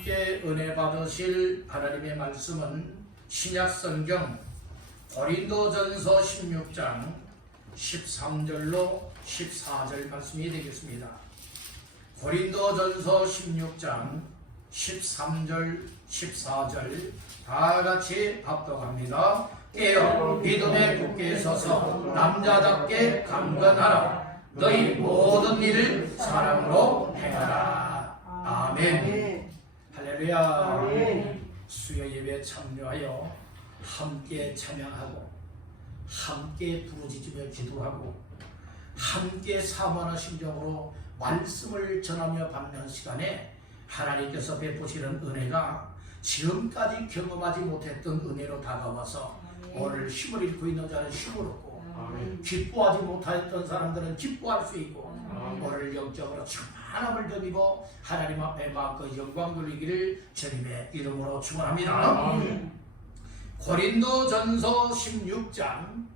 함께 은혜 받으실 하나님의 말씀은 신약성경 고린도전서 16장 13절로 14절 말씀이 되겠습니다. 고린도전서 16장 13절 14절 다같이 합독합니다. 깨어 믿음에 굳게 서서 남자답게 강건하라. 너희 모든 일을 사랑으로 행하라. 아멘. 할렐루야. 수요 예배에 참여하여 함께 찬양하고 함께 부르짖으며 기도하고 함께 사모하는 심정으로 말씀을 전하며 받는 시간에 하나님께서 베푸시는 은혜가 지금까지 경험하지 못했던 은혜로 다가와서 오늘 힘을 잃고 있는 자는 힘을 얻고 기뻐하지 못했던 사람들은 기뻐할 수 있고 오늘 영적으로 충만함을 누리고 하나님 앞에 마음껏 영광 돌리기를 주님의 이름으로 축원합니다. 고린도전서 16장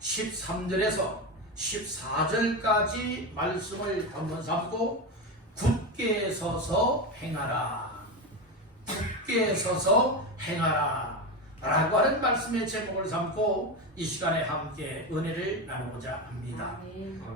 13절에서 14절까지 말씀을 한번 삼고 굳게 서서 행하라. 굳게 서서 행하라 라고 하는 말씀의 제목을 삼고 이 시간에 함께 은혜를 나누고자 합니다.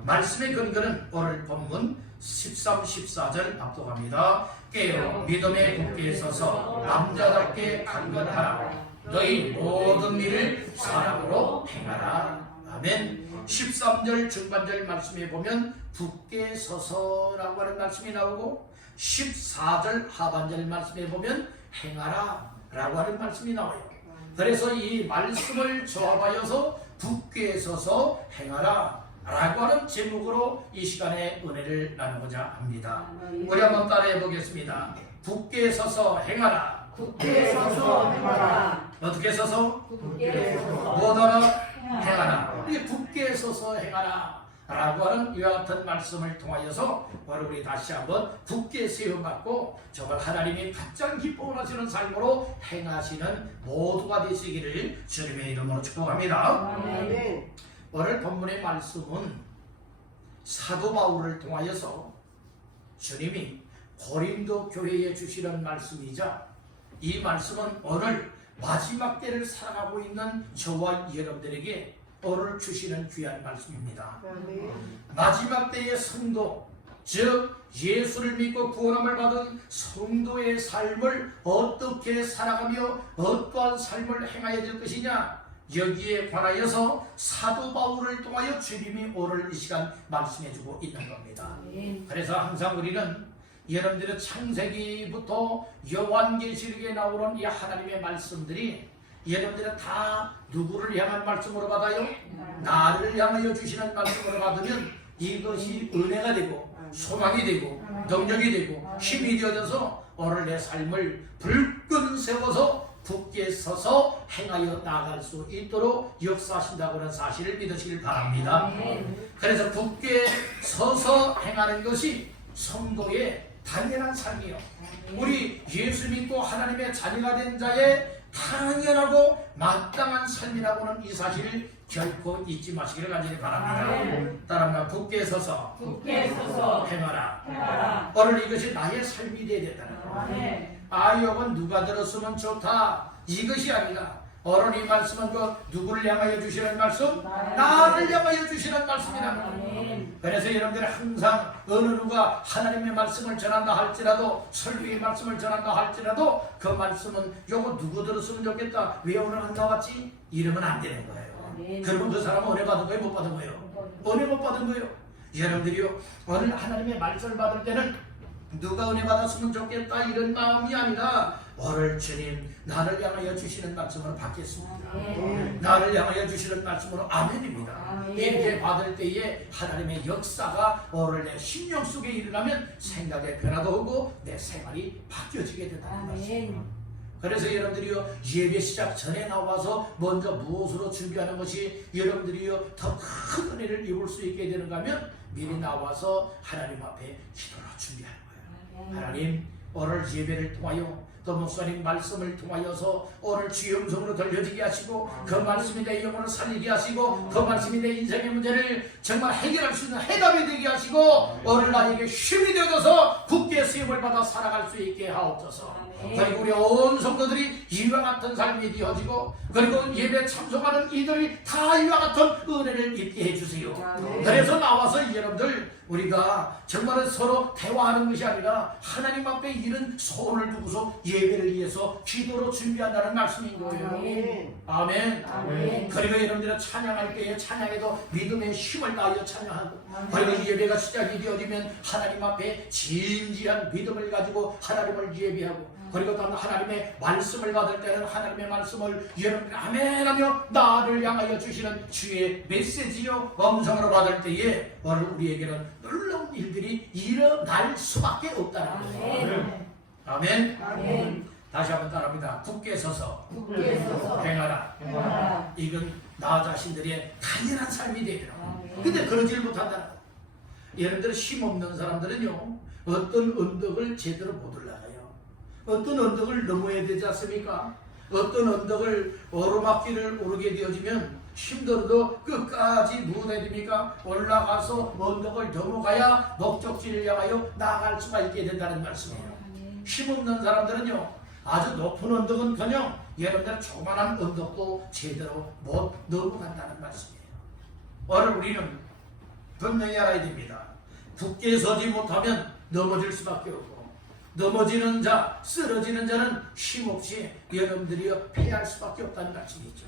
말씀의 근거는 오늘 본문 13, 14절 합독합니다. 깨어 믿음에 굳게 서서 남자답게 강건하라. 너희 모든 일을 사랑으로 행하라. 아멘. 13절 중반절 말씀에 보면 굳게 서서라고 하는 말씀이 나오고 14절 하반절 말씀에 보면 행하라 라고 하는 말씀이 나와요. 그래서 이 말씀을 조합하여서 굳게 서서 행하라 라고 하는 제목으로 이 시간에 은혜를 나누고자 합니다. 우리 한번 따라해 보겠습니다. 굳게 서서 행하라. 굳게 서서 행하라. 어떻게 서서? 굳게 서서. 뭐더러 행하라. 이 굳게 서서 행하라 라고 하는 이와 같은 말씀을 통하여서 오늘 우리 다시 한번 굳게 세움받고 정말 하나님이 가장 기뻐하시는 삶으로 행하시는 모두가 되시기를 주님의 이름으로 축복합니다. 오늘 본문의 말씀은 사도 바울을 통하여서 주님이 고린도 교회에 주시는 말씀이자 이 말씀은 오늘 마지막 때를 살아가고 있는 저와 여러분들에게 오늘 주시는 귀한 말씀입니다. 마지막 때의 성도, 즉 예수를 믿고 구원함을 받은 성도의 삶을 어떻게 살아가며 어떠한 삶을 행해야 될 것이냐, 여기에 관하여서 사도 바울을 통하여 주님이 오늘 이 시간 말씀해주고 있는 겁니다. 그래서 항상 우리는 여러분들의 창세기부터 요한계시록에 나오는 이 하나님의 말씀들이 여러분들은 다 누구를 향한 말씀으로 받아요? 나를 향하여 주시는 말씀으로 받으면 이것이 은혜가 되고 소망이 되고 능력이 되고 힘이 되어져서 오늘 내 삶을 불끈 세워서 굳게 서서 행하여 나아갈 수 있도록 역사하신다고 하는 사실을 믿으시길 바랍니다. 그래서 굳게 서서 행하는 것이 성도의 당연한 삶이요, 우리 예수 믿고 하나님의 자녀가 된 자의 당연하고 마땅한 삶이라고는 이 사실을 결코 잊지 마시기를 간절히 바랍니다. 따라합니다. 굳게 서서 행하라. 오늘 이것이 나의 삶이 되어야 된다는 거예요. 이건 누가 들었으면 좋다 이것이 아니라 오늘 이 말씀은 그 누구를 향하여 주시는 말씀? 나를 향하여 주시는 말씀이라는 거예요. 그래서 여러분들이 항상 어느 누가 하나님의 말씀을 전한다 할지라도, 설교의 말씀을 전한다 할지라도 그 말씀은 요거 누구 들었으면 좋겠다, 왜 오늘 안 나왔지? 이러면 안 되는 거예요. 그러면 그 사람은 은혜 받은 거예요, 못 받은 거예요? 은혜 못 받은 거예요. 여러분들이요, 오늘 하나님의 말씀을 받을 때는 누가 은혜 받았으면 좋겠다 이런 마음이 아니라 오늘 주님 나를 향하여 주시는 말씀으로 받겠습니다. 나를 향하여 주시는 말씀으로 아멘입니다. 이렇게 받을 때에 하나님의 역사가 오늘 내 심령 속에 일어나면 생각의 변화도 오고 내 생활이 바뀌어지게 된다는 말씀입니다. 그래서 여러분들이요, 예배 시작 전에 나와서 먼저 무엇으로 준비하는 것이 여러분들이요 더 큰 은혜를 입을 수 있게 되는가 하면 미리 나와서 하나님 앞에 기도로 준비하는 거예요. 하나님, 오늘 예배를 통하여 또 목사님 말씀을 통하여서 오늘 주의 음성으로 들려지게 하시고 그 말씀이 내 영혼을 살리게 하시고 그 말씀이 내 인생의 문제를 정말 해결할 수 있는 해답이 되게 하시고 오늘 나에게 힘이 되어서 굳게 세워 쓰임을 받아 살아갈 수 있게 하옵소서. 그리고 우리 온 성도들이 이와 같은 삶이 되어지고, 그리고 예배 참석하는 이들이 다 이와 같은 은혜를 입게 해주세요. 그래서 나와서 여러분들 우리가 정말 서로 대화하는 것이 아니라 하나님 앞에 이런 소원을 두고서 예배를 위해서 기도로 준비한다는 말씀인 거예요. 아멘. 그리고 여러분들은 찬양할 때에 찬양에도 믿음의 힘을 다하여 찬양하고, 그리고 예배가 시작이 되어지면 하나님 앞에 진지한 믿음을 가지고 하나님을 예배하고, 그리고 또 하나님의 말씀을 받을 때는 하나님의 말씀을 여러분들 아멘하며 나를 향하여 주시는 주의 메시지요 음성으로 받을 때에 오늘 우리에게는 놀라운 일들이 일어날 수밖에 없다는 거예요. 아멘. 다시 한번 따라합니다. 굳게 서서 행하라. 이건 나 자신들의 당연한 삶이 되리라. 근데 그러질 못한다는 거예요. 여러분들 힘없는 사람들은요, 어떤 언덕을 제대로 못 올라가요. 어떤 언덕을 넘어야 되지 않습니까? 어떤 언덕을 오르막길을 오르게 되어지면 힘들어도 끝까지 못 해줍니까? 올라가서 언덕을 넘어가야 목적지를 향하여 나아갈 수가 있게 된다는 말씀이에요. 힘없는 사람들은요, 아주 높은 언덕은커녕 여러분들 조그만한 언덕도 제대로 못 넘어간다는 말씀이에요. 오늘 우리는 분명히 알아야 됩니다. 굳게 서지 못하면 넘어질 수밖에 없고, 넘어지는 자, 쓰러지는 자는 힘없이 여러분들이 패할 수밖에 없다는 말씀이죠.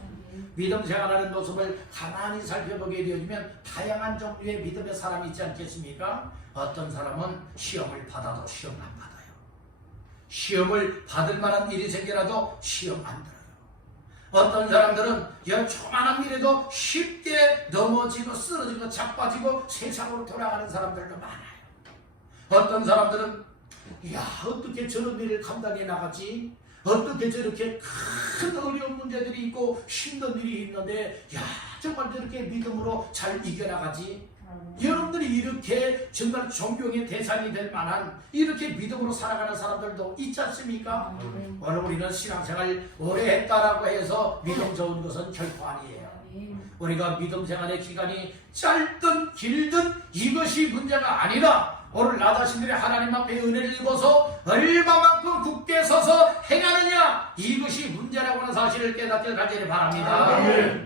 믿음 생활하는 모습을 가만히 살펴보게 되어지면 다양한 종류의 믿음의 사람이 있지 않겠습니까? 어떤 사람은 시험을 받아도 시험 안 받아요. 시험을 받을 만한 일이 생겨라도 시험 안 들어요. 어떤 사람들은 조그만한 일에도 쉽게 넘어지고 쓰러지고 자빠지고 세상으로 돌아가는 사람들도 많아요. 어떤 사람들은 야, 어떻게 저런 일을 감당해 나가지? 어떻게 저렇게 큰 어려운 문제들이 있고 힘든 일이 있는데 야, 정말 저렇게 믿음으로 잘 이겨나가지? 여러분들이 이렇게 정말 존경의 대상이 될 만한 이렇게 믿음으로 살아가는 사람들도 있지 않습니까? 오늘 우리는 신앙생활 오래 했다라고 해서 믿음 좋은 것은 결코 아니에요. 우리가 믿음 생활의 기간이 짧든 길든 이것이 문제가 아니라 오늘 나 자신들이 하나님 앞에 은혜를 입어서 얼마만큼 굳게 서서 행하느냐, 이것이 문제라고 하는 사실을 깨닫게 가지를 바랍니다.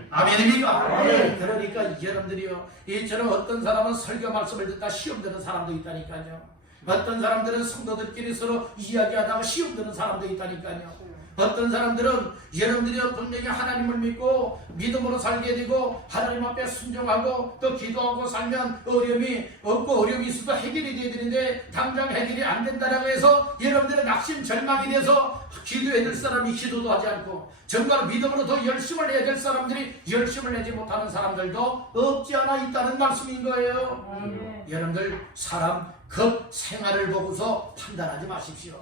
아멘입니까? 그러니까 여러분들이요, 이처럼 어떤 사람은 설교 말씀을 듣다 시험 드는 사람도 있다니까요. 어떤 사람들은 성도들끼리 서로 이야기하다가 시험 드는 사람도 있다니까요. 어떤 사람들은 여러분들이 분명히 하나님을 믿고 믿음으로 살게 되고 하나님 앞에 순종하고 또 기도하고 살면 어려움이 없고 어려움이 있어도 해결이 돼야 되는데 당장 해결이 안 된다라고 해서 여러분들은 낙심 절망이 돼서 기도해야 될 사람이 기도도 하지 않고 정말 믿음으로 더 열심을 해야 될 사람들이 열심을 내지 못하는 사람들도 없지 않아 있다는 말씀인 거예요. 여러분들 사람 급 생활을 보고서 판단하지 마십시오.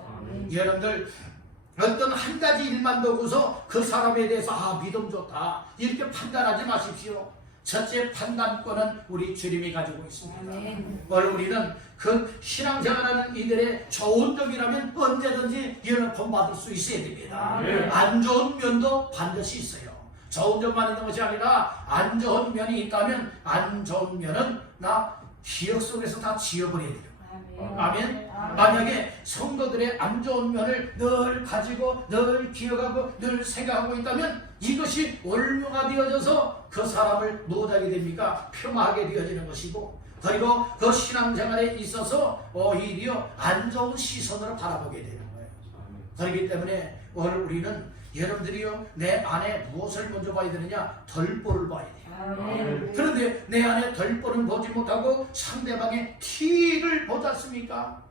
여러분들 어떤 한 가지 일만 보고서 그 사람에 대해서 아, 믿음 좋다 이렇게 판단하지 마십시오. 첫째 판단권은 우리 주님이 가지고 있습니다. 오늘 우리는 그 신앙생활하는 이들의 좋은 점이라면 언제든지 연합품 받을 수 있어야 됩니다. 안 좋은 면도 반드시 있어요. 좋은 점만 있는 것이 아니라 안 좋은 면이 있다면 안 좋은 면은 나 기억 속에서 다 지워버려야 돼요. 아멘. 만약에 성도들의 안 좋은 면을 늘 가지고 늘 기억하고 늘 생각하고 있다면 이것이 올무가 되어져서 그 사람을 무엇하게 됩니까? 폄하하게 되어지는 것이고, 그리고 그 신앙생활에 있어서 오히려 안 좋은 시선으로 바라보게 되는 거예요. 그렇기 때문에 오늘 우리는 여러분들이요, 내 안에 무엇을 먼저 봐야 되느냐? 덜보를 봐야 돼요. 그런데 내 안에 덜보는 보지 못하고 상대방의 티를 보지 않습니까?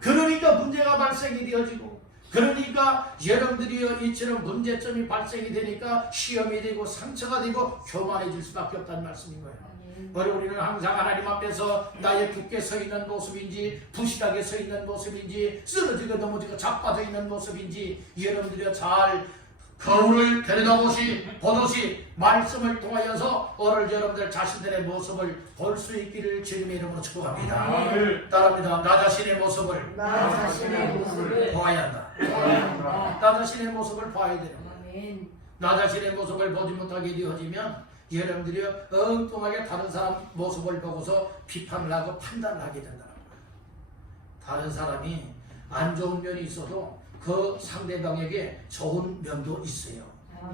그러니까 문제가 발생이 되어지고, 그러니까 여러분들이 이처럼 문제점이 발생이 되니까 시험이 되고 상처가 되고 교만해질 수밖에 없다는 말씀인 거예요. 오늘 우리는 항상 하나님 앞에서 나의 굳게 서 있는 모습인지 부실하게 서 있는 모습인지 쓰러지고 넘어지고 자빠져 있는 모습인지 여러분들이 잘 거울을 보듯이 말씀을 통하여서 오늘 여러분들 자신들의 모습을 볼 수 있기를 주님의 이름으로 축복합니다. 따라합니다. 나 자신의 모습을 봐야 한다. 나 자신의 모습을 봐야 돼요. 나 자신의 모습을 보지 못하게 되어지면 여러분들이 엉뚱하게 다른 사람 모습을 보고서 비판을 하고 판단을 하게 된다는 거예요. 다른 사람이 안 좋은 면이 있어도 그 상대방에게 좋은 면도 있어요.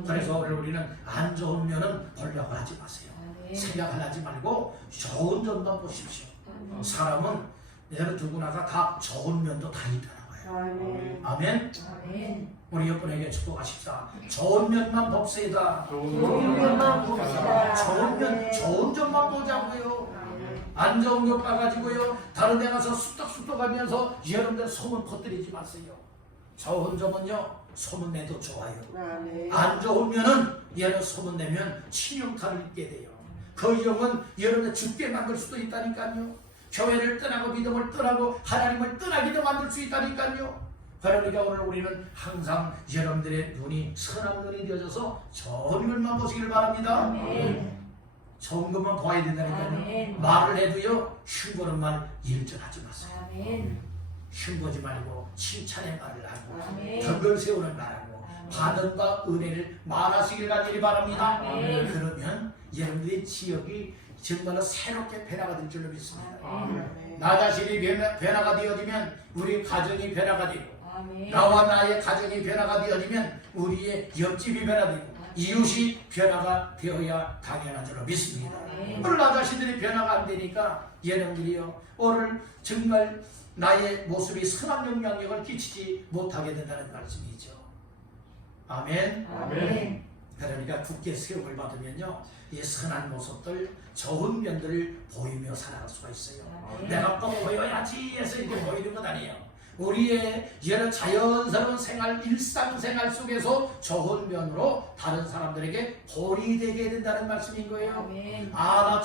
그래서 오늘 우리는 안 좋은 면은 보려고 하지 마세요. 생각하지 말고 좋은 점만 보십시오. 사람은 내가 누구나가 다 좋은 면도 다 있다는 거예요. 아멘. 우리 여러분에게 축복하십시다. 좋은 면만 봅시다. 좋은 면만 봅시다. 좋은 점만 보자고요. 안 좋은 것 봐가지고요 다른 데 가서 쑥덕쑥덕 하면서 여러분들 소문 퍼뜨리지 마세요. 좋은 점은요 소문내도 좋아요. 안 좋으면은 얘는 소문내면 치명타를 입게 돼요. 그 영은 여러분을 죽게 만들 수도 있다니까요. 교회를 떠나고 믿음을 떠나고 하나님을 떠나기도 만들 수 있다니까요. 그러니까 오늘 우리는 항상 여러분들의 눈이 선한 눈이 되어져서 좋은 것만 보시길 바랍니다. 좋은 것만 봐야 된다니까요. 말을 해도요 흉보는 일절하지 마세요. 흉보지 말고 칭찬의 말을 하고 덕을 세우는 말하고 받은 바 은혜를 말하시길 가기를 바랍니다. 그러면 여러분들의 지역이 정말로 새롭게 변화가 될 줄로 믿습니다. 나 자신이 변화가 되어지면 우리 가정이 변화가 되고 나와 나의 가정이 변화가 되어지면 우리의 옆집이 변화되고 이웃이 변화가 되어야 당연한 줄로 믿습니다. 오늘 나 자신들이 변화가 안 되니까 여러분들이요 오늘 정말 나의 모습이 선한 영향력을 끼치지 못하게 된다는 말씀이죠. 아멘. 그러니까 굳게 세움을 받으면요 이 선한 모습들 좋은 면들을 보이며 살아갈 수가 있어요. 내가 꼭 보여야지 해서 이렇게 보이는 건 아니에요. 우리의 여러 자연스러운 생활 일상생활 속에서 좋은 면으로 다른 사람들에게 본이 되게 된다는 말씀인 거예요. 나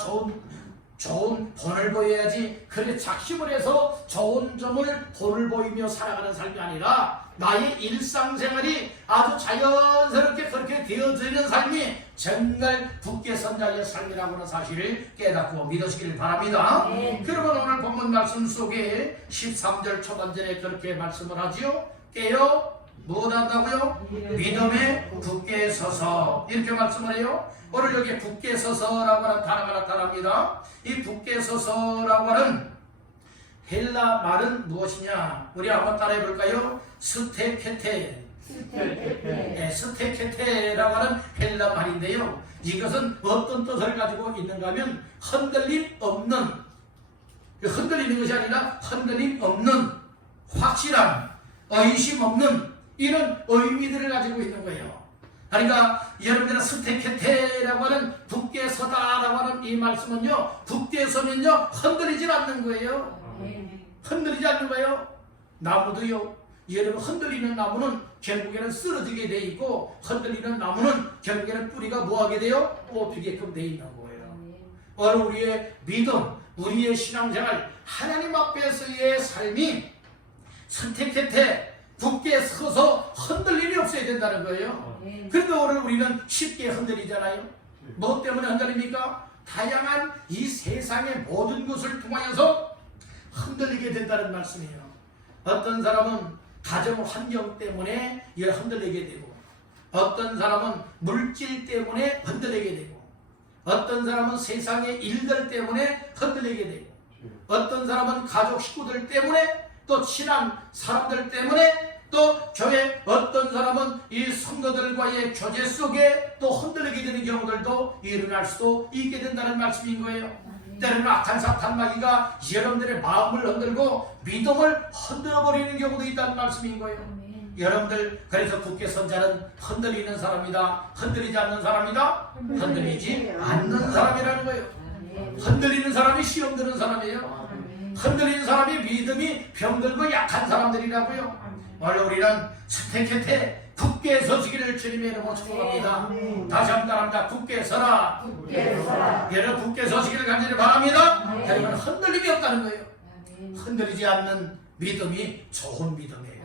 좋은 본을 보여야지 그렇게 작심을 해서 좋은 점을 본을 보이며 살아가는 삶이 아니라 나의 일상생활이 아주 자연스럽게 그렇게 되어지는 삶이 정말 굳게 선 자의 삶이라고 하는 사실을 깨닫고 믿으시길 바랍니다. 그러면 오늘 본문 말씀 속에 13절 초반절에 그렇게 말씀을 하지요. 깨어 무엇한다고요? 믿음에 굳게 서서 이렇게 말씀을 해요. 오늘 여기 굳게 서서라고 하는 단어가 나타납니다. 이 굳게 서서라고 하는 헬라 말은 무엇이냐? 우리 한번 따라해 볼까요? 스테케테. 스테케테라고 하는 헬라 말인데요. 이것은 어떤 뜻을 가지고 있는가 하면 흔들림 없는, 흔들리는 것이 아니라 흔들림 없는, 확실한, 의심 없는 이런 의미들을 가지고 있는 거예요. 그러니까 여러분들은 스테케테라고 하는 굳게 서다라고 하는 이 말씀은요 굳게 서면요 흔들리질 않는 거예요. 흔들리지 않는 거예요. 나무도요 여러분 흔들리는 나무는 결국에는 쓰러지게 돼 있고 흔들리는 나무는 결국에는 뿌리가 뭐하게 돼요? 뽑히게끔 돼 있는 거예요. 오늘 우리의 믿음, 우리의 신앙생활, 하나님 앞에서의 삶이 스테케테 굳게 서서 흔들림이 없어야 된다는 거예요. 그런데 오늘 우리는 쉽게 흔들리잖아요. 뭐 때문에 흔들립니까? 다양한 이 세상의 모든 것을 통하여서 흔들리게 된다는 말씀이에요. 어떤 사람은 가정 환경 때문에 흔들리게 되고 어떤 사람은 물질 때문에 흔들리게 되고 어떤 사람은 세상의 일들 때문에 흔들리게 되고 어떤 사람은 가족 식구들 때문에 또 친한 사람들 때문에 또 교회 어떤 사람은 이 성도들과의 교제 속에 또 흔들리게 되는 경우들도 일어날 수도 있게 된다는 말씀인 거예요. 때로는 악한 사탄 마귀가 여러분들의 마음을 흔들고 믿음을 흔들어버리는 경우도 있다는 말씀인 거예요. 여러분들 그래서 굳게 선 자는 흔들리는 사람이다, 흔들리지 않는 사람이다, 흔들리지 않는 사람이라는 거예요. 흔들리는 사람이 시험 드는 사람이에요. 흔들리는 사람이 믿음이 병들고 약한 사람들이라고요. 오늘 우리는 스테케테 굳게 서시기를 주님의 이름으로 축복합니다. 다시 한번 따라합니다. 굳게 서라. 여러분 굳게 서시기를 간절히 바랍니다. 여러분 흔들림이 없다는 거예요. 흔들리지 않는 믿음이 좋은 믿음이에요.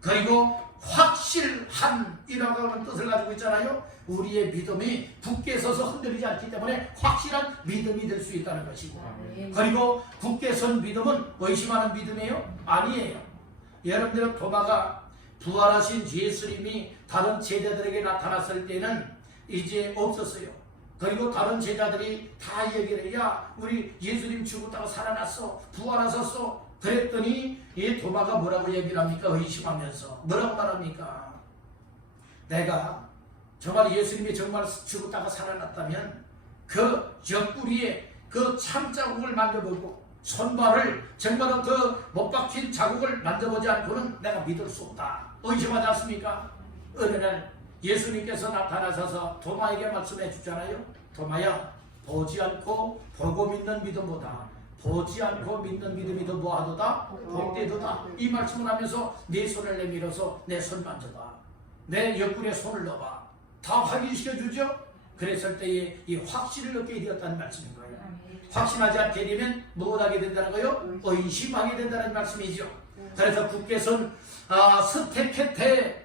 그리고 확실한이라고 하는 뜻을 가지고 있잖아요. 우리의 믿음이 굳게 서서 흔들리지 않기 때문에 확실한 믿음이 될 수 있다는 것이고 그리고 굳게 선 믿음은 의심하는 믿음이에요? 아니에요. 여러분들 도마가 부활하신 예수님이 다른 제자들에게 나타났을 때는 이제 없었어요. 그리고 다른 제자들이 다 얘기를 해요. 야 우리 예수님 죽었다가 살아났어, 부활하셨어. 그랬더니 이 도마가 뭐라고 얘기를 합니까? 의심하면서 뭐라고 말합니까? 내가 정말 예수님이 정말 죽었다가 살아났다면 그 옆구리에 그 참자국을 만져보고 손발을 정말로 그 못 박힌 자국을 만져보지 않고는 내가 믿을 수 없다. 의심하지 않습니까? 어느 날 예수님께서 나타나셔서 도마에게 말씀해 주잖아요. 도마야, 보지 않고 보고 믿는 믿음보다 보지 않고 믿는 믿음이 더 뭐하도다? 복되도다. 이 말씀을 하면서 네 손을 내밀어서 내 손 만져봐. 내 옆구리에 손을 넣어봐. 다 확인시켜 주죠? 그랬을 때에 이 확신을 얻게 되었다는 말씀인 거예요. 확신하지 않게 되면 무엇하게 된다는 거예요? 의심하게 된다는 말씀이죠. 그래서 주께서는 스테케테의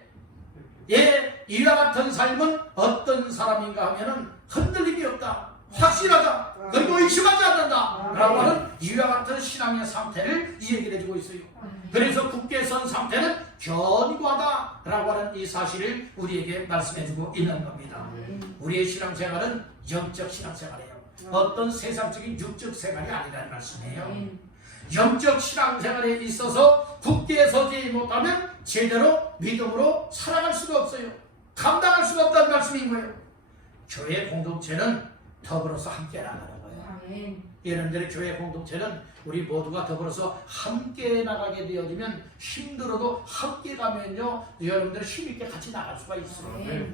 이와 같은 삶은 어떤 사람인가 하면은 흔들림이 없다. 확실하다. 그리고 의심하지 않는다. 라고 하는 이와 같은 신앙의 상태를 이 얘기를 해주고 있어요. 그래서 굳게 선 상태는 견고하다. 라고 하는 이 사실을 우리에게 말씀해주고 있는 겁니다. 우리의 신앙생활은 영적 신앙생활이에요. 어떤 세상적인 육적 생활이 아니라는 말씀이에요. 영적 신앙생활에 있어서 굳게 서지 못하면 제대로 믿음으로 살아갈 수가 없어요. 감당할 수가 없다는 말씀인 거예요. 교회 공동체는 더불어서 함께 나가는 거예요. 여러분들의 교회 공동체는 우리 모두가 더불어서 함께 나가게 되어지면 힘들어도 함께 가면요 여러분들 힘있게 같이 나갈 수가 있어요.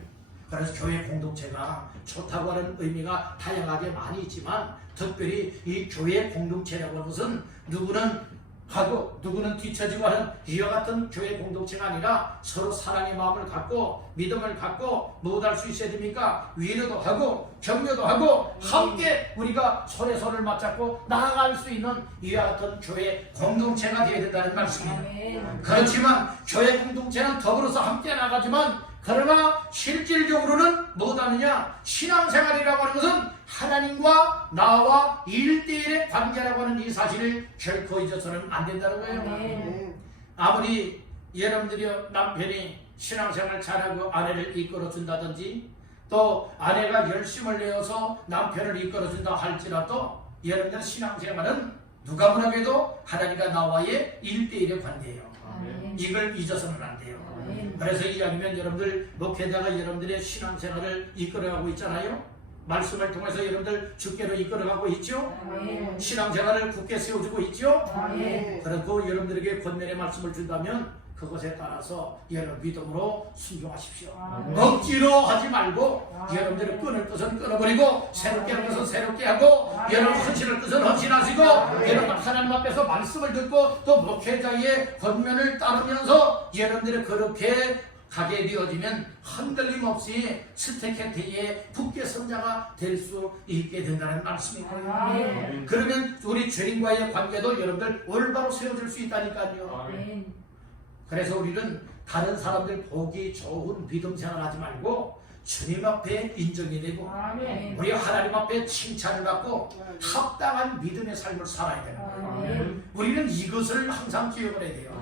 그래서 교회 공동체가 좋다고 하는 의미가 다양하게 많이 있지만 특별히 이 교회 공동체라고 하는 것은 누구는 하고 누구는 뒤처지고 하는 이와 같은 교회 공동체가 아니라 서로 사랑의 마음을 갖고 믿음을 갖고 무엇할 수 있어야 됩니까? 위로도 하고 격려도 하고 함께 우리가 손에 손을 맞잡고 나아갈 수 있는 이와 같은 교회 공동체가 되어야 된다는 말씀입니다. 그렇지만 교회 공동체는 더불어서 함께 나가지만 그러나 실질적으로는 무엇하느냐? 신앙생활이라고 하는 것은 하나님과 나와 1대1의 관계라고 하는 이 사실을 결코 잊어서는 안 된다는 거예요. 아무리 여러분들이 남편이 신앙생활 잘하고 아내를 이끌어준다든지 또 아내가 열심을 내어서 남편을 이끌어준다 할지라도 여러분들 신앙생활은 누가 뭐라고 해도 하나님과 나와의 1대1의 관계예요. 이걸 잊어서는 안 돼요. 그래서 이야기면 여러분들 목회자가 여러분들의 신앙생활을 이끌어가고 있잖아요. 말씀을 통해서 여러분들 주께로 이끌어가고 있죠. 신앙생활을 굳게 세워주고 있죠. 그리고 여러분들에게 권면의 말씀을 준다면 그것에 따라서 여러분 믿음으로 순종하십시오. 억지로 하지 말고 여러분들이 끊을 것은 끊어버리고 새롭게 할 것은 새롭게 하고 여러분 헌신할 것은 헌신하시고 여러분 하나님 앞에서 말씀을 듣고 또 목회자의 권면을 따르면서 여러분들이 그렇게 가게 되어지면 흔들림 없이 스테케테의 굳게 선자가 될 수 있게 된다는 말씀이고요. 그러면 우리 죄인과의 관계도 여러분들 올바로 세워질 수 있다니까요. 그래서 우리는 다른 사람들 보기 좋은 믿음 생활하지 말고 주님 앞에 인정이 되고 우리 하나님 앞에 칭찬을 받고 합당한 믿음의 삶을 살아야 되는 거예요. 우리는 이것을 항상 기억을 해야 돼요.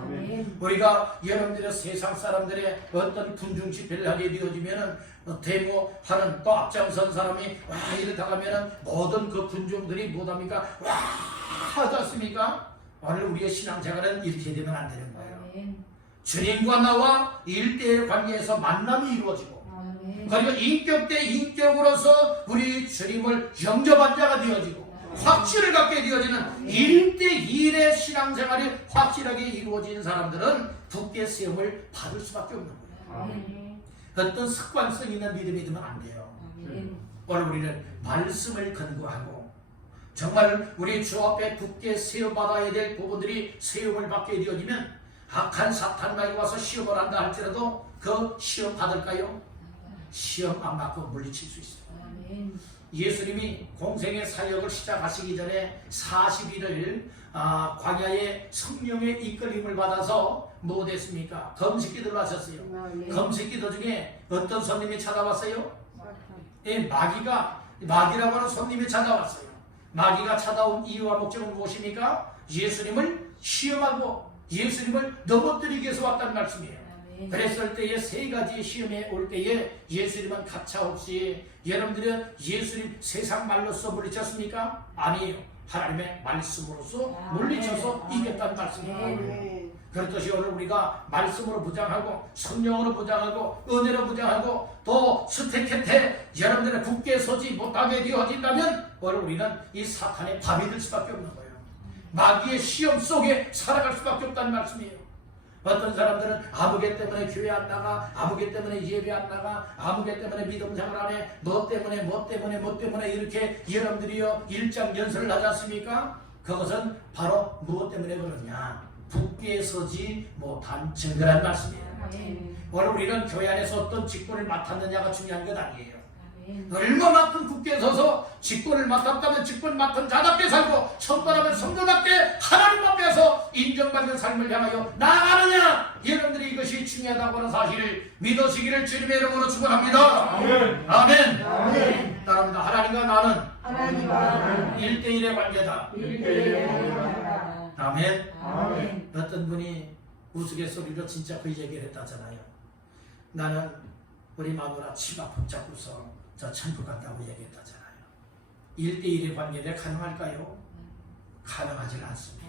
우리가 여러분들의 세상 사람들의 어떤 군중 집회를 하게 되어지면은 데모하는 또 앞장선 사람이 와 이렇다 가면은 모든 그 군중들이 뭐합니까? 와 하지 않습니까? 오늘 우리의 신앙생활은 이렇게 되면 안 되는 거예요. 주님과 나와 1대1 관계에서 만남이 이루어지고 그리고 인격 대 인격으로서 우리 주님을 영접한 자가 되어지고 확신을 갖게 되어지는 1대1의 신앙생활이 확실하게 이루어진 사람들은 굳게 세움을 받을 수밖에 없는 거예요. 어떤 습관성 있는 믿음이 되면 안 돼요. 오늘 우리는 말씀을 근거하고 정말 우리 주 앞에 굳게 세워받아야 될 부분들이 세움을 받게 되어지면 악한 사탄마귀 와서 시험을 한다 할지라도 그 시험 받을까요? 시험 안 받고 물리칠 수 있어요. 예수님이 공생의 사역을 시작하시기 전에 40일을 광야의 성령의 이끌림을 받아서 뭐 됐습니까? 금식기도를 하셨어요. 금식기도 중에 어떤 손님이 찾아왔어요? 마귀라고 하는 손님이 찾아왔어요. 마귀가 찾아온 이유와 목적은 무엇입니까? 예수님을 시험하고 예수님을 넘어뜨리기 위해서 왔다는 말씀이에요. 그랬을 때에 세 가지 시험에 올 때에 예수님은 가차없이 여러분들은 예수님 세상 말로써 물리쳤습니까? 아니에요. 하나님의 말씀으로서 물리쳐서 이겼다는 말씀입니다. 그렇듯이 오늘 우리가 말씀으로 무장하고 성령으로 무장하고 은혜로 무장하고 또 스테케테 여러분들의 굳게 서지 못하게 되어진다면 오늘 우리는 이 사탄의 밥이 될 수밖에 없는 거예요. 마귀의 시험 속에 살아갈 수밖에 없다는 말씀이에요. 어떤 사람들은 아무개 때문에 교회 안 나가, 아무개 때문에 예배 안 나가, 아무개 때문에 믿음 생활 안 해, 뭐 때문에 이렇게 여러분들이요 일장 연설을 하지 않습니까? 그것은 바로 무엇 때문에 그러냐? 굳게 서지 못한 증거란 말씀이에요. 오늘 우리는 교회 안에서 어떤 직분을 맡았느냐가 중요한 것 아니에요. 얼마만큼 굳게 서서 직분을 맡았다면 직분 맡은 자답게 살고 성도라면 성도답게 하나님 앞에서 인정받는 삶을 향하여 나아가느냐, 여러분들이 이것이 중요하다고 하는 사실을 믿으시기를 주님의 이름으로 축원합니다. 아멘. 따라합니다. 하나님과 나는 1대1의 관계다. 아멘. 어떤 분이 우스갯소리로 진짜 그 얘기를 했다잖아요. 나는 우리 마누라 치마 붙잡고서 저 천국 간다고 얘기했다잖아요. 1대1의 관계가 가능할까요? 가능하지 않습니다.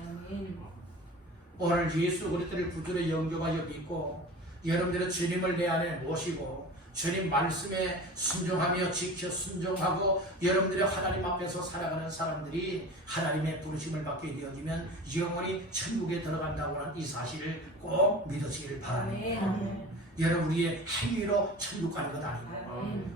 오늘 예수 그리스도를 구주로 영접하여 믿고 여러분들의 주님을 내 안에 모시고 주님 말씀에 순종하며 지켜 순종하고 여러분들의 하나님 앞에서 살아가는 사람들이 하나님의 부르심을 받게 되어지면 영원히 천국에 들어간다고 하는 이 사실을 꼭 믿으시기를 바랍니다. 여러분, 우리의 행위로 천국 가는 것 아니고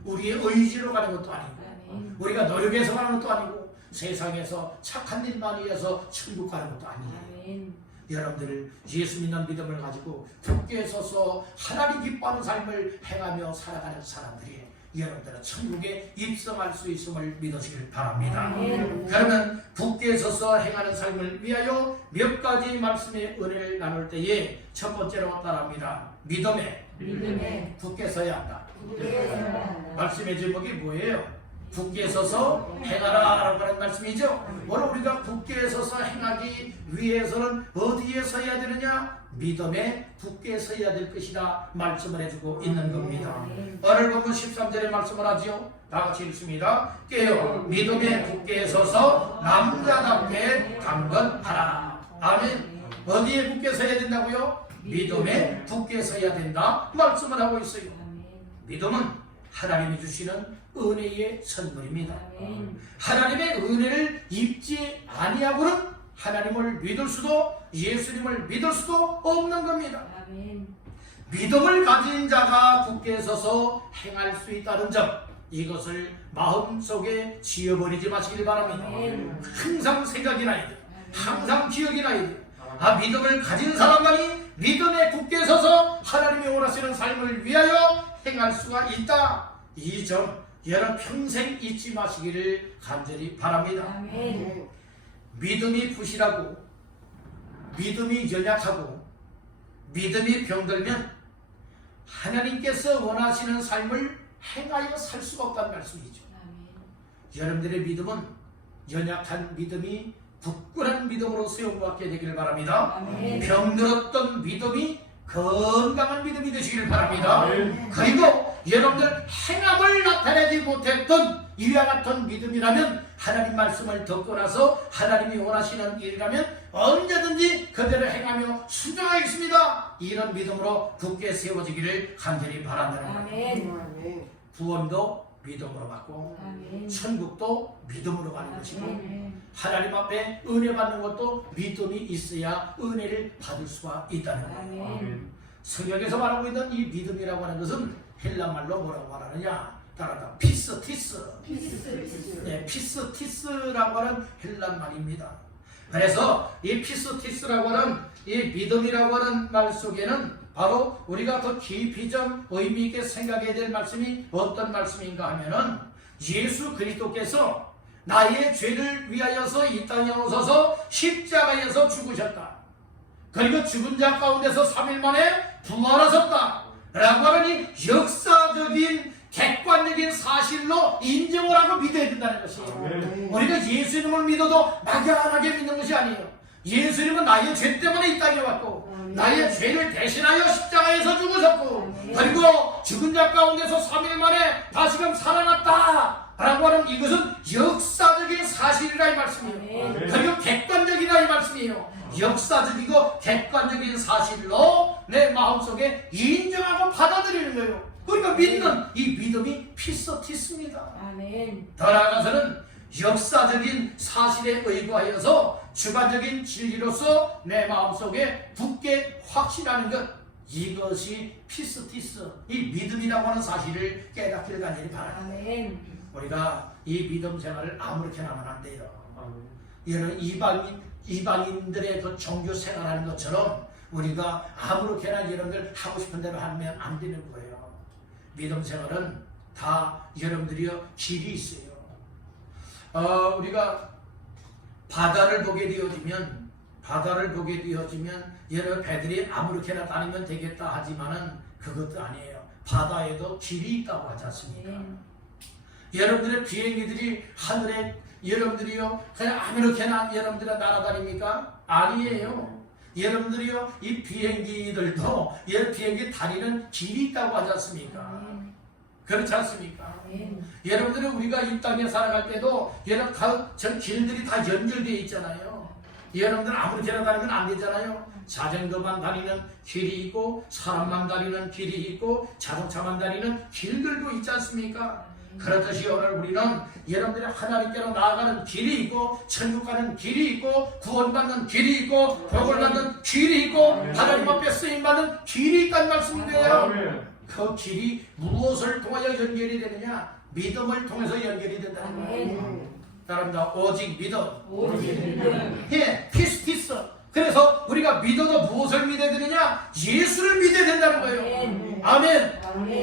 우리의 의지로 가는 것도 아니고 우리가 노력해서 가는 것도 아니고 세상에서 착한 일만 위해서 천국 가는 것도 아니에요. 여러분들 예수 믿는 믿음을 가지고 굳게 서서 하나님 기뻐하는 삶을 행하며 살아가는 사람들이 여러분들은 천국에 입성할 수 있음을 믿으시길 바랍니다. 그러면 굳게 서서 행하는 삶을 위하여 몇 가지 말씀의 은혜를 나눌 때에 첫 번째로 따라합니다. 믿음에 굳게 서야 한다. 말씀의 제목이 뭐예요? 굳게 서서 행하라 라고 하는 말씀이죠. 오늘 우리가 굳게 서서 행하기 위해서는 어디에 서야 되느냐? 믿음에 굳게 서야 될 것이다 말씀을 해주고 있는 겁니다. 오늘 보면 13절의 말씀을 하죠. 다 같이 읽습니다. 깨어 믿음에 굳게 서서 남자답게 강건하라. 아멘. 어디에 굳게 서야 된다고요? 믿음에 굳게 서야 된다 말씀을 하고 있어요. 믿음은 하나님이 주시는 은혜의 선물입니다. 하나님의 은혜를 입지 아니하고는 하나님을 믿을 수도 예수님을 믿을 수도 없는 겁니다. 믿음을 가진 자가 굳게 서서 행할 수 있다는 점, 이것을 마음속에 지어버리지 마시길 바랍니다. 항상 생각이 나야 돼요. 항상 기억이 나야 돼요. 믿음을 가진 사람만이 믿음에 굳게 서서 하나님이 원하시는 삶을 위하여 행할 수가 있다. 이 점 여러분 평생 잊지 마시기를 간절히 바랍니다. 믿음이 부실하고 믿음이 연약하고 믿음이 병들면 하나님께서 원하시는 삶을 행하여 살 수가 없다는 말씀이죠. 여러분들의 믿음은 연약한 믿음이 굳건한 믿음으로 세움받게 되기를 바랍니다. 병들었던 믿음이 건강한 믿음이 되시기를 바랍니다. 그리고 여러분들 행함을 나타내지 못했던 이와 같은 믿음이라면 하나님 말씀을 듣고 나서 하나님이 원하시는 일이라면 언제든지 그대로 행하며 순종하겠습니다. 이런 믿음으로 굳게 세워지기를 간절히 바란다는 거예요. 구원도 믿음으로 받고 천국도 믿음으로 가는 것이고 하나님 앞에 은혜 받는 것도 믿음이 있어야 은혜를 받을 수가 있다는 거예요. 성경에서 말하고 있는 이 믿음이라고 하는 것은 헬라말로 뭐라고 말하느냐? 따라다 피스티스. 네, 피스티스라고 하는 헬라 말입니다. 그래서 이 피스티스라고 하는 이 믿음이라고 하는 말 속에는 바로 우리가 더 깊이 좀 의미 있게 생각해야 될 말씀이 어떤 말씀인가 하면은 예수 그리스도께서 나의 죄를 위하여서 이 땅에 오셔서 십자가에서 죽으셨다. 그리고 죽은 자 가운데서 3일 만에 부활하셨다 라고 하는 이 역사적인 객관적인 사실로 인정을 하고 믿어야 된다는 것이에요. 우리가 예수님을 믿어도 막연하게 믿는 것이 아니에요. 예수님은 나의 죄 때문에 이 땅에 왔고 나의 죄를 대신하여 십자가에서 죽으셨고 그리고 죽은 자 가운데서 3일 만에 다시금 살아났다 라고 하는 이것은 역사적인 사실이라 이 말씀이에요. 그리고 객관적이라 이 말씀이에요. 역사적이고 객관적인 사실로 내 마음속에 인정하고 받아들이는 거예요. 그러니까 믿는 이 믿음이 피스티스입니다. 아멘. 더 나아가서는 역사적인 사실에 의거하여서 주관적인 진리로서 내 마음속에 굳게 확신하는 것, 이것이 피스티스, 이 믿음이라고 하는 사실을 깨닫기를 간절히 바랍니다. 아멘. 우리가 이 믿음 생활을 아무렇게나 하면 안 돼요. 여러분 이방인들의 그 종교 생활하는 것처럼 우리가 아무렇게나 여러분들 하고 싶은 대로 하면 안 되는 거예요. 믿음 생활은 다 여러분들이요 길이 있어요. 우리가 바다를 보게 되어지면 여러 배들이 아무렇게나 다니면 되겠다 하지만은 그것도 아니에요. 바다에도 길이 있다고 하지 않습니까? 여러분들의 비행기들이 하늘에 여러분들이요 그냥 아무렇게나 여러분들이 날아다닙니까? 아니에요. 여러분들이요 이 비행기들도 비행기 다니는 길이 있다고 하지 않습니까? 그렇지 않습니까? 여러분들은 우리가 이 땅에 살아갈 때도 여러 저 길들이 다 연결되어 있잖아요. 여러분들은 아무렇게나 다니면 안 되잖아요. 자전거만 다니는 길이 있고 사람만 다니는 길이 있고 자동차만 다니는 길들도 있지 않습니까? 그렇듯이 오늘 우리는 여러분들이 하나님께로 나아가는 길이 있고 천국 가는 길이 있고 구원받는 길이 있고 복을 받는 길이 있고 하나님 앞에 쓰임받는 길이 있다는 말씀인데요. 그 길이 무엇을 통하여 연결이 되느냐? 믿음을 통해서 연결이 된다는 거예요. 따릅니다. 오직 믿음. 예, 피스티스. 그래서 우리가 믿어도 무엇을 믿어야 되느냐? 예수를 믿어야 된다는 거예요. 아멘.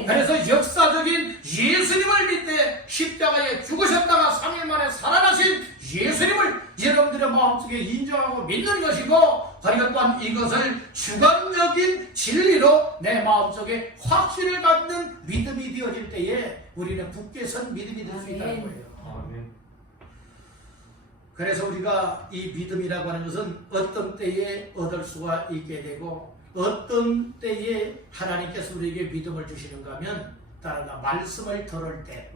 그래서 역사적인 예수님을 믿되 십자가에 죽으셨다가 3일 만에 살아나신 예수님을 여러분들의 마음속에 인정하고 믿는 것이고, 그리고 또한 이것을 주관적인 진리로 내 마음속에 확신을 갖는 믿음이 되어질 때에 우리는 굳게 선 믿음이 될 수 있다는 거예요. 그래서 우리가 이 믿음이라고 하는 것은 어떤 때에 얻을 수가 있게 되고 어떤 때에 하나님께서 우리에게 믿음을 주시는가 하면 따라가 말씀을 들을 때,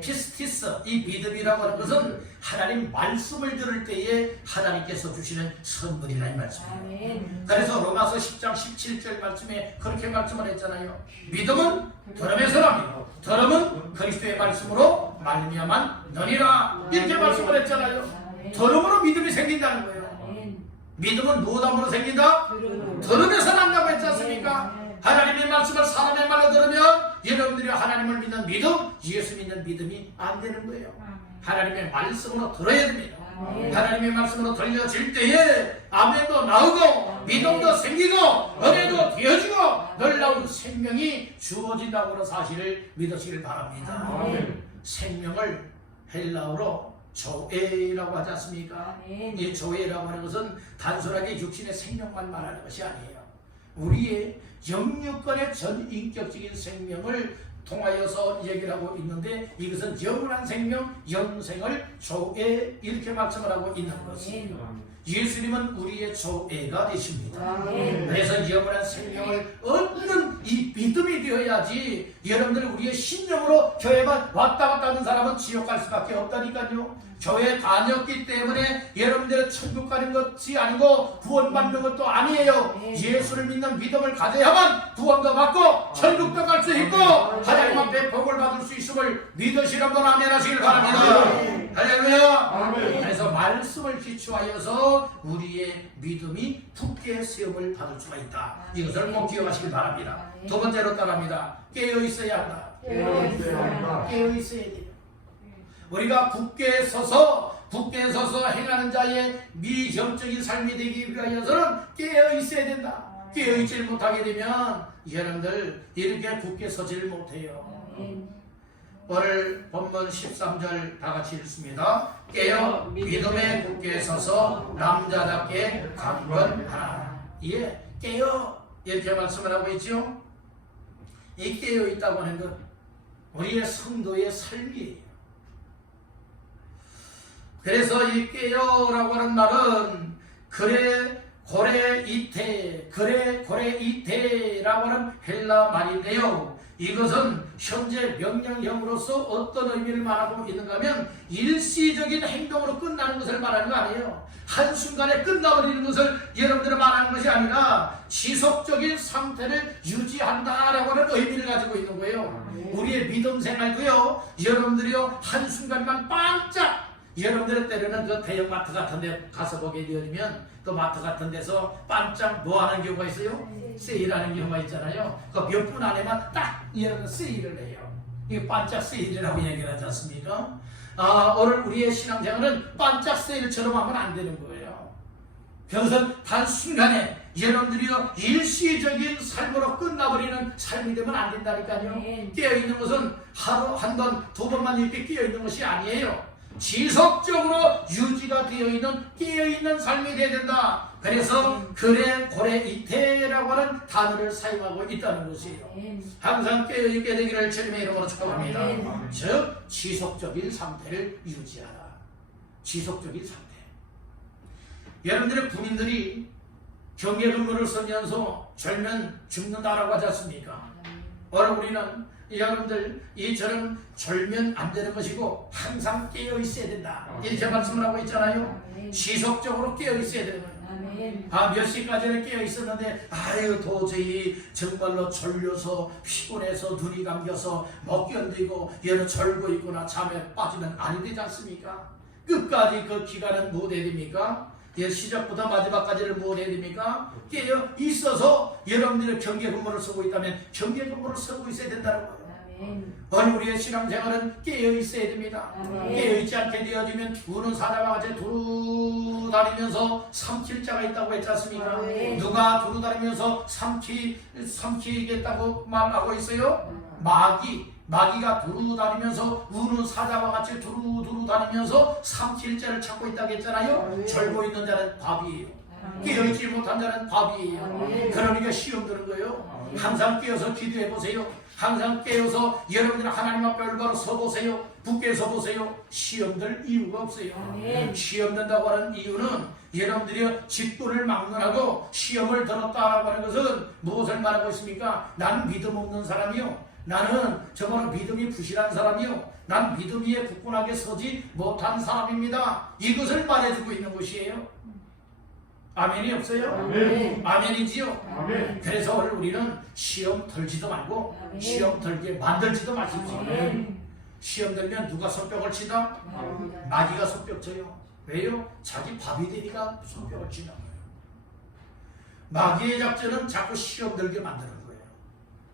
피스티스, 이 믿음이라고 하는 것은 하나님 말씀을 들을 때에 하나님께서 주시는 선물이라 이 말씀이에요. 그래서 로마서 10장 17절 말씀에 그렇게 말씀을 했잖아요. 믿음은 들음에서 납니다. 들음은 그리스도의 말씀으로 말미암아 너니라, 이렇게 말씀을 했잖아요. 들음으로 믿음이 생긴다는 거예요. 믿음은 무엇함으로 생긴다? 들음에서 난다고 했지 않습니까? 하나님의 말씀을 사람의 말로 들으면 여러분들이 하나님을 믿는 믿음, 예수 믿는 믿음이 안 되는 거예요. 하나님의 말씀으로 들어야 됩니다. 하나님의 말씀으로 들려질 때에 아멘도 나오고 믿음도 생기고 은혜도 되어지고 놀라운 생명이 주어진다고 하는 사실을 믿으시길 바랍니다. 생명을 헬라어로 조에라고 하지 않습니까? 이 조에라고 하는 것은 단순하게 육신의 생명만 말하는 것이 아니에요. 우리의 영육간의 전 인격적인 생명을 통하여서 얘기를 하고 있는데, 이것은 영원한 생명, 영생을 조에, 이렇게 말씀을 하고 있는 것이에요. 예수님은 우리의 조에가 되십니다. 그래서 영원한 생명을 얻는 이 믿음이 되어야지, 여러분들 우리의 신령으로 교회만 왔다 갔다 하는 사람은 지옥 갈 수밖에 없다니까요. 교회 다녔기 때문에 여러분들은 천국 가는 것이 아니고 구원받는 것도 아니에요. 예수를 믿는 믿음을 가져야만 구원도 받고 천국도 갈 수 있고 하나님 앞에 복을 받을 수 있음을 믿으시는 분 아멘 하시길 바랍니다. 할렐루야. 그래서 말씀을 기초하여서 우리의 믿음이 굳게 세움을 받을 수가 있다. 이것을 꼭 기억하시길 바랍니다. 두 번째로 따라합니다. 깨어 있어야 한다. 깨어 있어야 돼요. 우리가 굳게 서서 행하는 자의 미경적인 삶이 되기 위하여서는 깨어 있어야 된다. 깨어 있지 못하게 되면 여러분들 이렇게 굳게 서지를 못해요. 오늘 본문 13절 다 같이 읽습니다. 깨어 믿음에 굳게 서서 남자답게 강건하라. 예, 깨어, 이렇게 말씀을 하고 있죠. 이 깨어 있다고 하는 것, 우리의 성도의 삶이에요. 그래서 이 깨어라고 하는 말은 그래 고래 이태라고 에라고 하는 헬라 말인데요. 이것은 현재 명령형으로서 어떤 의미를 말하고 있는가 하면 일시적인 행동으로 끝나는 것을 말하는 거 아니에요. 한순간에 끝나버리는 것을 여러분들은 말하는 것이 아니라 지속적인 상태를 유지한다라고 하는 의미를 가지고 있는 거예요. 우리의 믿음 생활도요, 여러분들이요 한순간만 반짝, 여러분들의 때로는 그 대형마트 같은 데 가서 보게 되어지면 또 마트 같은 데서 반짝 뭐 하는 경우가 있어요? 세일하는 경우가 있잖아요. 그 몇 분 안에만 딱 여러분 세일을 해요. 이게 반짝 세일이라고 얘기를 하지 않습니까? 오늘 우리의 신앙생활은 반짝 세일처럼 하면 안 되는 거예요. 그것은 단순간에 여러분들이요 일시적인 삶으로 끝나버리는 삶이 되면 안 된다니까요. 깨어있는 것은 하루 한 번, 두 번만 이렇게 깨어있는 것이 아니에요. 지속적으로 유지가 되어 있는 깨어있는 삶이 되어야 된다. 그래서 그래 고래 이태라고 하는 단어를 사용하고 있다는 것이에요. 항상 깨어있게 되기를 주님의 이름으로 축복합니다. 즉 지속적인 상태를 유지하라. 지속적인 상태. 여러분들의 군인들이 경계 근무를 쓰면서 절면 죽는다라고 하지 않습니까? 오늘 우리는 여러분들 이처럼 졸면 안 되는 것이고 항상 깨어 있어야 된다. 이렇게 말씀을 하고 있잖아요. 지속적으로 깨어 있어야 되는 거예요. 몇 시까지는 깨어 있었는데 아유 도저히 정말로 졸려서 피곤해서 눈이 감겨서 못 견디고 얘는 졸고 있구나 잠에 빠지면 아니 되지 않습니까? 끝까지 그 기간은 뭐 해야 됩니까? 시작부터 마지막까지를 뭐 해야 됩니까? 깨어 있어서 여러분들의 경계 근무를 쓰고 있다면 경계 근무를 쓰고 있어야 된다는 거예요. 오늘 우리의 신앙생활은 깨어 있어야 됩니다. 깨어 있지 않게 되어지면 우는 사자와 같이 두루 다니면서 삼킬 자가 있다고 했지 않습니까? 누가 두루 다니면서 삼키겠다고 말하고 있어요? 마귀가 두루 다니면서 우는 사자와 같이 두루 다니면서 삼킬 자를 찾고 있다고 했잖아요. 졸고 있는 자는 밥이에요. 깨어있지 못한 자는 밥이에요. 그러니까 시험 드는 거예요. 항상 깨어서 기도해 보세요. 항상 깨어서 여러분들 하나님 앞에 올바로 서보세요. 굳게 서보세요. 시험 들 이유가 없어요. 시험 든다고 하는 이유는 여러분들이 직분을 막론하고 시험을 들었다라고 하는 것은 무엇을 말하고 있습니까? 나는 믿음 없는 사람이요. 나는 정말 믿음이 부실한 사람이요. 난 믿음 위에 굳건하게 서지 못한 사람입니다. 이것을 말해주고 있는 것이에요. 아멘이 없어요? 아멘이지요? 아멘. 그래서 오늘 우리는 시험 덜지도 말고 시험 덜게 만들지도 마십시오. 시험 들면 누가 손뼉을 치다? 마귀가 손뼉 쳐요. 왜요? 자기 밥이 되니까 손뼉을 치는 거예요. 마귀의 작전은 자꾸 시험 들게 만드는 거예요.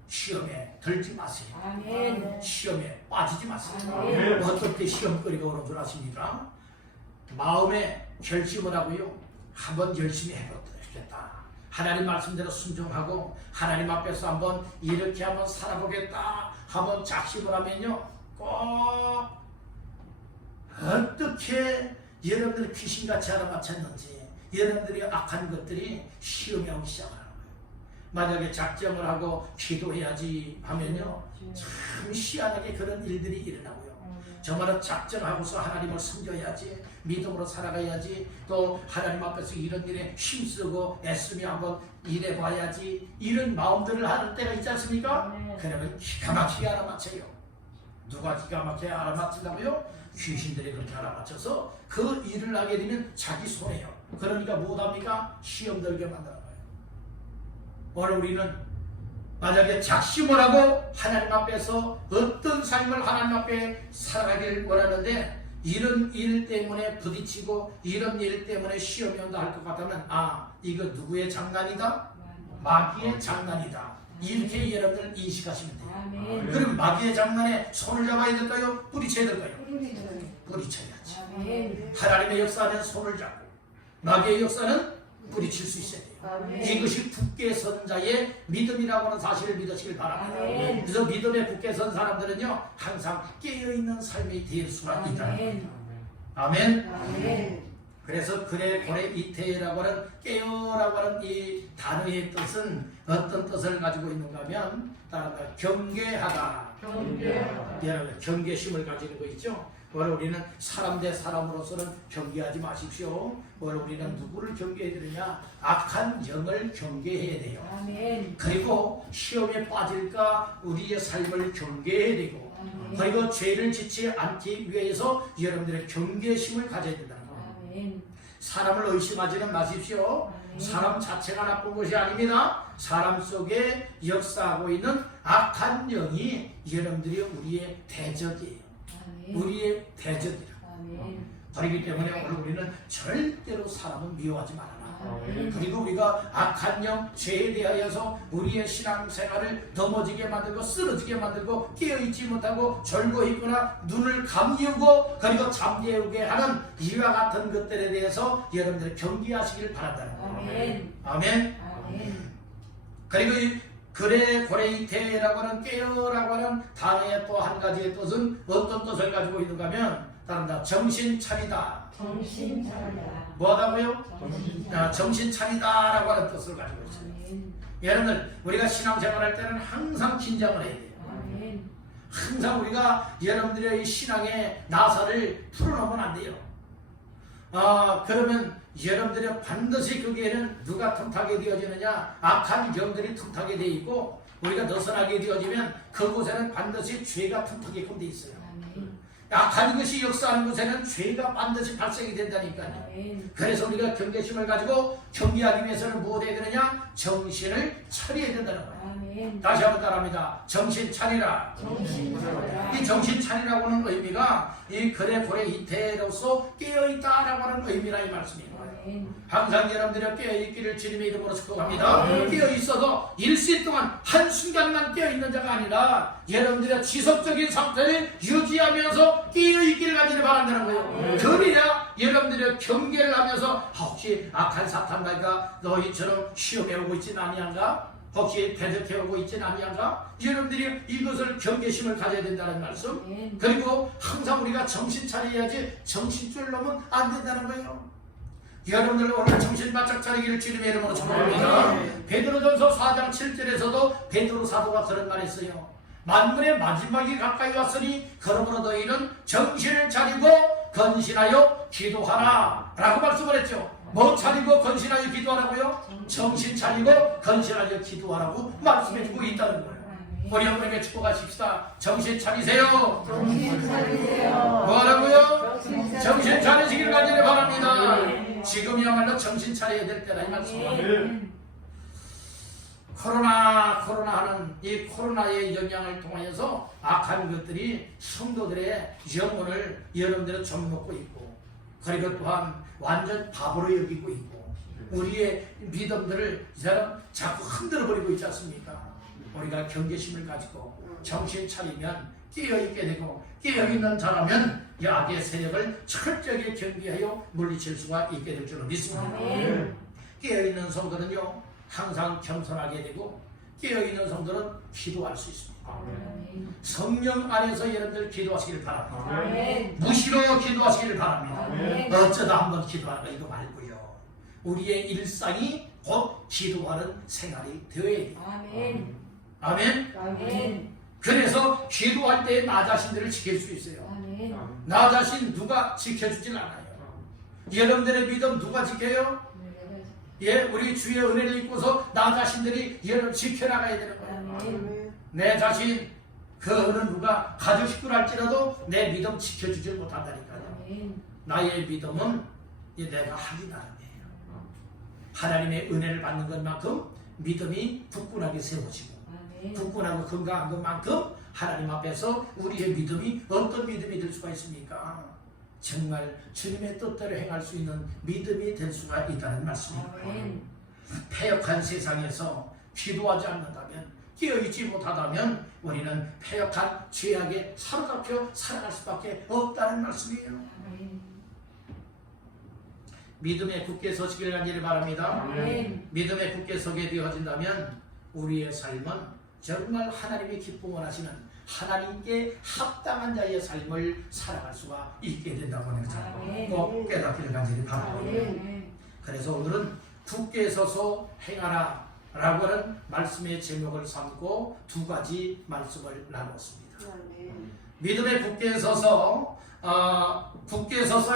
시험에 들지 마세요. 시험에 빠지지 마세요. 어떻게 시험거리가 오는 줄 아십니까? 마음에 결심을 하고요. 한번 열심히 해보겠다. 하나님 말씀대로 순종하고 하나님 앞에서 한번 이렇게 한번 살아보겠다. 한번 작심을 하면요. 꼭 어떻게 여러분들이 귀신같이 알아맞혔는지 여러분들이 악한 것들이 시험이 오기 시작하는 거예요. 만약에 작정을 하고 기도해야지 하면요. 참 희한하게 그런 일들이 일어나고요. 정말로 작정하고서 하나님을 섬겨야지, 믿음으로 살아가야지, 또 하나님 앞에서 이런 일에 힘쓰고 애쓰며 한번 일해봐야지, 이런 마음들을 하는 때가 있지 않습니까? 그러면 기가 막히게 알아맞혀요. 누가 기가 막히게 알아맞힌다고요? 귀신들이 그렇게 알아맞혀서 그 일을 하게 되면 자기 손해요. 그러니까 무엇합니까? 시험 들게 만들어요. 오늘 우리는 만약에 작심을 하고 하나님 앞에서 어떤 삶을 하나님 앞에 살아가길 원하는데 이런 일 때문에 부딪히고 이런 일 때문에 시험이 온다 할 것 같으면 이거 누구의 장난이다? 마귀의 장난이다. 이렇게 여러분들 인식하시면 돼요. 그럼 마귀의 장난에 손을 잡아야 될까요? 뿌리쳐야 될까요? 뿌리쳐야지. 하나님의 역사는 손을 잡고 마귀의 역사는 뿌리칠 수 있어야 돼요. 이것이 굳게 선 자의 믿음이라고 하는 사실을 믿으시길 바랍니다. 그래서 믿음에 굳게 선 사람들은요 항상 깨어있는 삶이 될 수가 있다는 겁니다. 아멘. 그래서 그래 고래 이태라고 하는 깨어라고 하는 이 단어의 뜻은 어떤 뜻을 가지고 있는가 하면 따라서 경계하다. 여러분 경계심을 가지는 거 있죠. 원래 우리는 사람 대 사람으로서는 경계하지 마십시오. 원래 우리는 누구를 경계해야 되느냐? 악한 영을 경계해야 돼요. 아멘. 그리고 시험에 빠질까 우리의 삶을 경계해야 되고 그리고 죄를 짓지 않기 위해서 여러분들의 경계심을 가져야 된다는 거예요. 아멘. 사람을 의심하지는 마십시오. 사람 자체가 나쁜 것이 아닙니다. 사람 속에 역사하고 있는 악한 영이 여러분들이 우리의 대적이에요. 우리의 대적이라. 그렇기 때문에 오늘 우리는 절대로 사람은 미워하지 말아라. 그리고 우리가 악한 영, 죄에 대하여서 우리의 신앙생활을 넘어지게 만들고 쓰러지게 만들고 깨어있지 못하고 절고 있거나 눈을 감기우고 그리고 잠재우게 하는 이와 같은 것들에 대해서 여러분들 경계하시길 바란다는 거예요. 아멘. 그리고 이 그래 고레이테라고 하는 깨어라고 하는 단어의 또 한 가지의 뜻은 어떤 뜻을 가지고 있는가 하면 따른다. 정신 차리다. 정신 차리다. 뭐하다고요? 정신 차리다라고 하는 뜻을 가지고 있어요. 여러분들 우리가 신앙생활할 때는 항상 긴장을 해야 돼요. 항상 우리가 여러분들의 신앙의 나사를 풀어놓으면 안 돼요. 그러면 여러분들이 반드시 거기에는 누가 틈타게 되어지느냐? 악한 영들이 틈타게 되어 있고 우리가 느슨하게 되어지면 그곳에는 반드시 죄가 틈타게끔 되어 있어요. 악한 것이 역사하는 곳에는 죄가 반드시 발생이 된다니까요. 그래서 우리가 경계심을 가지고 경계하기 위해서는 무엇 해야 되느냐? 정신을 차려야 된다는 거예요. 다시 한번 따라합니다. 정신 차리라. 이 정신 차리라고 하는 의미가 이 그래 고래 이태로서 깨어있다라고 하는 의미라 이 말씀입니다. 항상 여러분들이 깨어있기를 주님의 이름으로 축복합니다. 깨어있어서 일시 동안 한순간만 깨어있는 자가 아니라 여러분들의 지속적인 상태를 유지하면서 깨어있기를 가지를 바란다는 거예요. 그래야 여러분들의 경계를 하면서 혹시 악한 사탄가 너희처럼 시험해 오고 있지는 아니한가? 혹시 대적해 오고 있지는 아니한가? 여러분들이 이것을 경계심을 가져야 된다는 말씀. 그리고 항상 우리가 정신 차려야지 정신줄 놓으면 안 된다는 거예요. 여러분들 오늘 정신 바짝 차리기를 주님의 이름으로 축복합니다. 베드로전서 4장 7절에서도 베드로 사도가 그런 말을 했어요. 만물의 마지막이 가까이 왔으니 그러므로 너희는 정신을 차리고 건신하여 기도하라 라고 말씀을 했죠. 뭐 차리고 건신하여 기도하라고요? 정신 차리고 건신하여 기도하라고 말씀해주고 있다는 거예요. 우리 어머니께 축복하십시다. 정신 차리세요. 정신 차리세요. 뭐라고요? 정신 차리시기를 간절히 바랍니다. 지금이야말로 정신 차려야 될 때라 이 말씀입니다. 코로나 하는 이 코로나의 영향을 통하여서 악한 것들이 성도들의 영혼을 여러분들은 점먹고 있고 그리고 또한 완전 바보로 여기고 있고 우리의 믿음들을 이 사람 자꾸 흔들어버리고 있지 않습니까? 우리가 경계심을 가지고 정신 차리면 깨어있게 되고 깨어있는 자라면 악의 세력을 철저하게 경계하여 물리칠 수가 있게 될 줄로 믿습니다. 깨어있는 성도는요 항상 겸손하게 되고 깨어있는 성도는 기도할 수 있습니다. 성령 안에서 여러분들 기도하시길 바랍니다. 무시로 기도하시길 바랍니다. 어쩌다 한번 기도하는 거 이거 말고요. 우리의 일상이 곧 기도하는 생활이 되어야 돼요. 아멘. 그래서 기도할 때 나 자신들을 지킬 수 있어요. 나 자신 누가 지켜주질 않아요. 여러분들의 믿음 누가 지켜요? 예, 우리 주의 은혜를 입고서 나 자신들이 여러분 지켜나가야 되는 거예요. 내 자신 그 어느 누가 가족 식구랄지라도 내 믿음 지켜주질 못한다니까요. 나의 믿음은 내가 하기 나름이에요. 하나님의 은혜를 받는 것만큼 믿음이 굳건하게 세워지고 굳건하고 건강한 것만큼 하나님 앞에서 우리의 믿음이 어떤 믿음이 될 수가 있습니까? 정말 주님의 뜻대로 행할 수 있는 믿음이 될 수가 있다는 말씀입니다. 패역한 세상에서 기도하지 않는다면 깨어있지 못하다면 우리는 패역한 죄악에 사로잡혀 살아갈 수밖에 없다는 말씀이에요. 믿음에 굳게 서시기를 간절히 바랍니다. 믿음에 굳게 서게 되어진다면 우리의 삶은 정말 하나님이 기쁨을 하시는 하나님께 합당한 자의 삶을 살아갈 수가 있게 된다고 하는 것을 아멘. 꼭 깨닫기를 간절히 바랍니다. 아멘. 그래서 오늘은 굳게 서서 행하라 라고 하는 말씀의 제목을 삼고 두 가지 말씀을 나눴습니다. 믿음에 굳게 서서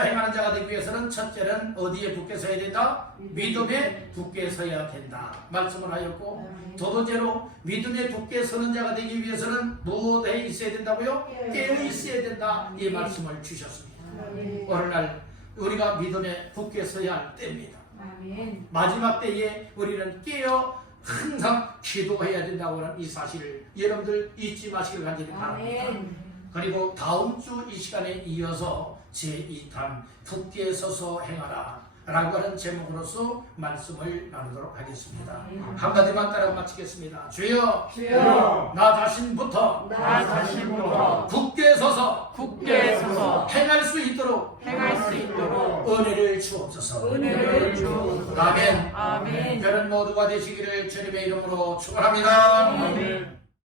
행하는 자가 되기 위해서는 첫째는 어디에 굳게 서야 된다? 믿음에 굳게 서야 된다 말씀을 하였고, 두 번째로 믿음에 굳게 서는 자가 되기 위해서는 무엇에 있어야 된다고요? 깨어 있어야 된다 이 말씀을 주셨습니다. 오늘날 우리가 믿음에 굳게 서야 할 때입니다. 아멘. 마지막 때에 우리는 깨어 항상 기도해야 된다고 하는 이 사실을 여러분들 잊지 마시길 간절히 바랍니다. 아멘. 그리고 다음 주 이 시간에 이어서 제2탄 굳게 서서 행하라 라고 하는 제목으로서 말씀을 나누도록 하겠습니다. 한마디만 따라 마치겠습니다. 주여, 주여, 나 자신부터 나 자신부터 굳게 서서 굳게 서서 행할 수 있도록 행할 수 있도록 은혜를 주옵소서. 은혜를 주옵소서. 아멘. 아멘. 별은 모두가 되시기를 주님의 이름으로 축원합니다. 아멘.